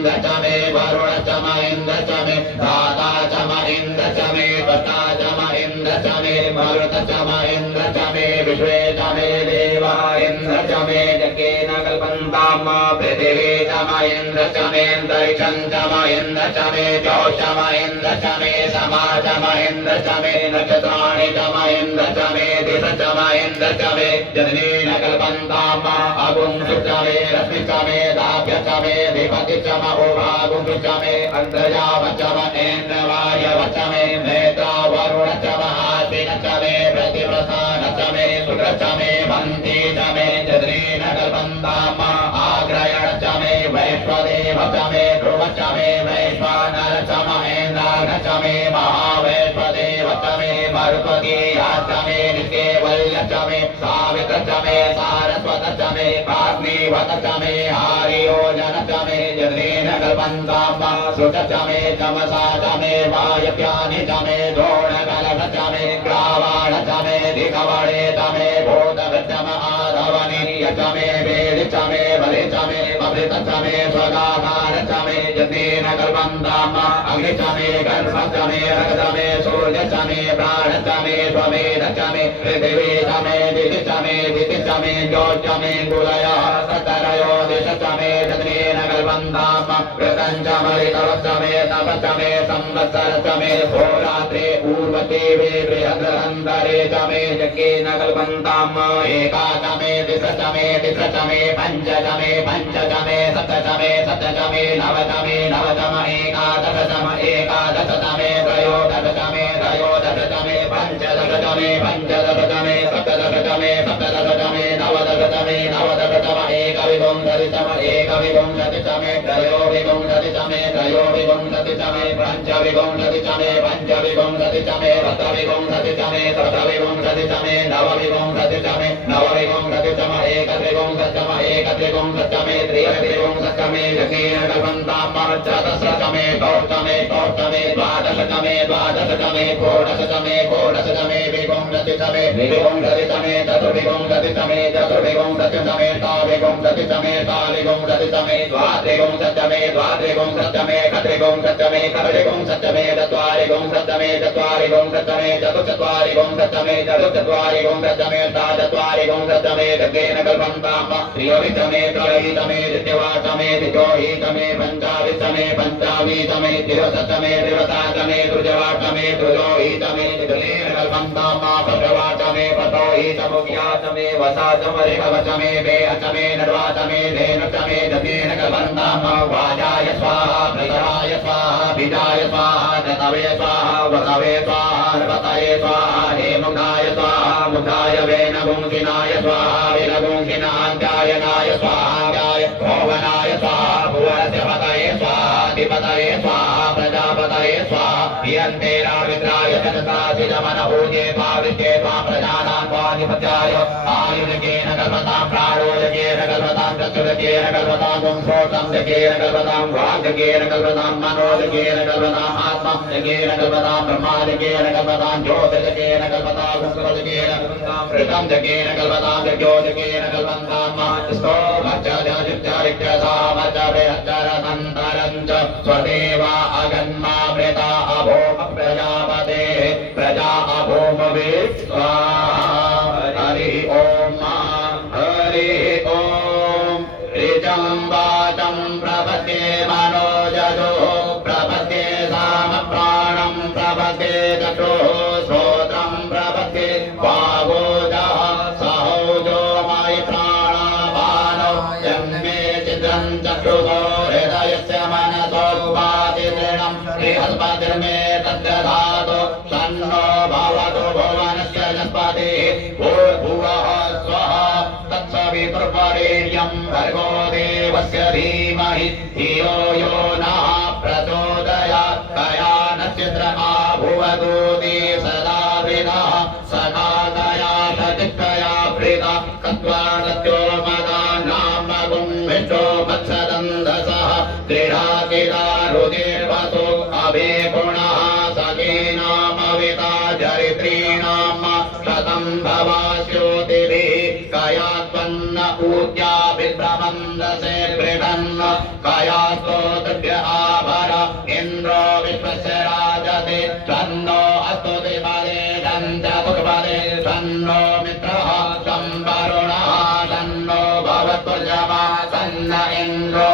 महेन्द्र च मे वरुण च महेन्द्र च मे दाता च महेन्द्र च मे त्वष्टा च महेन्द्र च मे मरुत च महेन्द्र च मे विश्वे च मे देवा इन्द्र च मे जकेन कल्पन्ताम् पृथिवी च महेन्द्र च मे अन्तरिक्षं च महेन्द्र च मे द्यौः च महेन्द्र च मे समा च महेन्द्र च मे नक्षत्राणि च महेन्द्र च मे दिश च महेन्द्र च मे जनेन कल्पन्ताम् अगुंसु च मे रश्मि च मे दाभ्य च मे धिपति च महोभागुंसु च मे अन्तर्याव च महेन्द्र वायव च मे नेत्रा वरुण च महासेन च मे प्रतिप्रस्थान च मे शुक्र च मे वन्ति च मे जनेन कल्पन्ताम् आग्रयण च मे वैश्वदेव च मे ध्रुव च मे वैश्वानर च महेन्द्रार्घ च मे महावैश्वदेव च मे मरुत्वतीया च मे निकेवल्य च मे सावित्र च मे सारस्वत च मे अग्निवत च मे आर्योजन च मे जनेन कल्पन्ताम् श्रुत च मे तमसा च मे वायव्यानि च मे द्रोणकलश च मे ग्रावाण च मे दिगवणे च मे भूतभृत च महाधवनीय च मे वेद च मे बलि च मे अमृत च मे स्वगाकार च मे जनेन कल्पन्ताम् अग्नि च मे गर्भ च मे रक्त मे सूर्य च मे प्राण च मे स्वमेध च मे पृथिवी च मे दिति च मे दिति च मे ज्यो च मे कुलयः सकलयो दिश च मे जनेन कल्पन्ताम् कृतं च मरितव च मे तप च मे संवत्सर च मे होरात्रे पूर्वदेवे बृहद्रहन्तरे च मे जकेन कल्पन्ताम् एका च मे दिश च मे दिश च मे पञ्च च मे पञ्च च मे सप्त च मे सप्त च मे नव च मे नव च म एकादश च म एकादश च मे त्रयोदश च मे त्रयोदश च मे पञ्चदश च मे पञ्चदश च मे सप्तदश च मे सप्तदश च मे नवदश च मे नवदश च म एकविंशति च म एकविंशति च मे त्रयोविंशति च मे त्रयोविंशति च मे पञ्चविंशति च मे पञ्चविंशति च मे सप्तविंशति च मे सप्तविंशति च मे नवविंशति च मे नवविंशति च म एकत्रिंशत् च म एकत्रिंशत् च मे त्रियत्रिंशत् च मे जकेन कल्पन्ताम् चतुस्र च मे षोडश च मे षोडश च मे द्वादश च मे द्वादश च मे षोडश च मे षोडश च मे विंशति च मे विंशति च मे चतुर्विंशति च मे चतुर्विंशति च मे षड्विंशति च मे षड्विंशति च मे द्वात्रिंशत् च मे द्वात्रिंशत् च मे एकत्रिंशत् च मे एकत्रिंशत् च मे चत्वारिंशत् च मे चत्वारिंशत् च मे चतुश्चत्वारिंशत् च मे चतुश्चत्वारिंशत् च मे अष्टाचत्वारिंशत् च मे जकेन कल्पन्ताम् त्रयोदश च मे त्रयी च मे द्वितीया च मे द्वितीयोहि च मे पञ्चाशत् च मे पञ्चाशत् च मे त्रिवशत् च मे त्रिवशत् च मे तृतीया च मे तृतीयोहि च मे जकेन कल्पन्ताम् पटवा च मे पटोहि च मुख्या च मे वसा च मे ऋषभ च मे वेह च मे नर्वा च मे धेनु च मे जकेन कल्पन्ताम् वाजाय स्वाहा प्रजाय स्वाहा बीजाय स्वाहा नतवे स्वाहा वसवे स्वाहा नर्वतये स्वाहा हेमुखाय स्वाहा मुखाय वेनगुंसिनाय स्वाहा वेनगुंसिनान्त्यायनाय स्वाहाय भुवनाय स्वाहा भुवनस्य पतये स्वाहा अधिपतये स्वाहा प्रजापतये स्वाहा भियन्ते राविद्राय जनतासि जमन ऊजे पावित्ये त्वा प्रजानां स्वाधिपत्याय आयुर्यकेन कल्पतां प्राणोयकेन कल्पतां चक्षुर्यकेन कल्पतां पुंसोषं यकेन कल्पतां वाग्यकेन कल्पतां मनोयकेन कल्पतां आत्मयकेन कल्पतां ब्रह्मायकेन कल्पतां ज्योतिर्यकेन कल्पतां पुष्पयकेन कल्पतां ऋतं यकेन कल्पतां ज्योतिर्यकेन कल्पन्तां स्तोमच्चरसामचरसन्तरं च स्वदेवा अगन्मामृता अभोम प्रजापते प्रजा अभोमवे स्वाहा हरिः ॐ ऋचं वाचं प्रपद्ये मनोजयो प्रपद्ये सामप्राणं प्रपद्ये चक्षुः श्रोत्रं प्रपद्ये वागोजः सहोजो मयि प्राणापानो यन्मे चित्रं चक्षुषो हृदयस्य मनसो वाचितृणं बृहस्पतिर्मे तद्दधातु तन्नो भवतु भुवनस्य जनस्पतिः भूर्भुवः स्वः तत्सवितुर्वरेण्यं भर्गो देवस्य धीमहि धियो यो नः प्रचोदयात् कयानश्चित्रमा भुवदूति सदा वृनः सदा कया सदिक्कया वृता कत्वा सत्यो मदा नाम गुंभिष्टो मत्सदन्धसः दृढाकिदारुदिर्वसो अभिगुणः सखीनामविता चरित्रीणाम् शतं भवास्योतिभिः कया त्वन्न ऊर्जा विभ्रमन्दसे बृहन् कया स्तो तुभ्य आभर इन्द्रो विश्वस्य राजते तन्नो अस्तु दिवाले दन्तमुखपदे तन्नो मित्रः संवरुणः तन्नो भवतु जमा सन्न इन्द्रो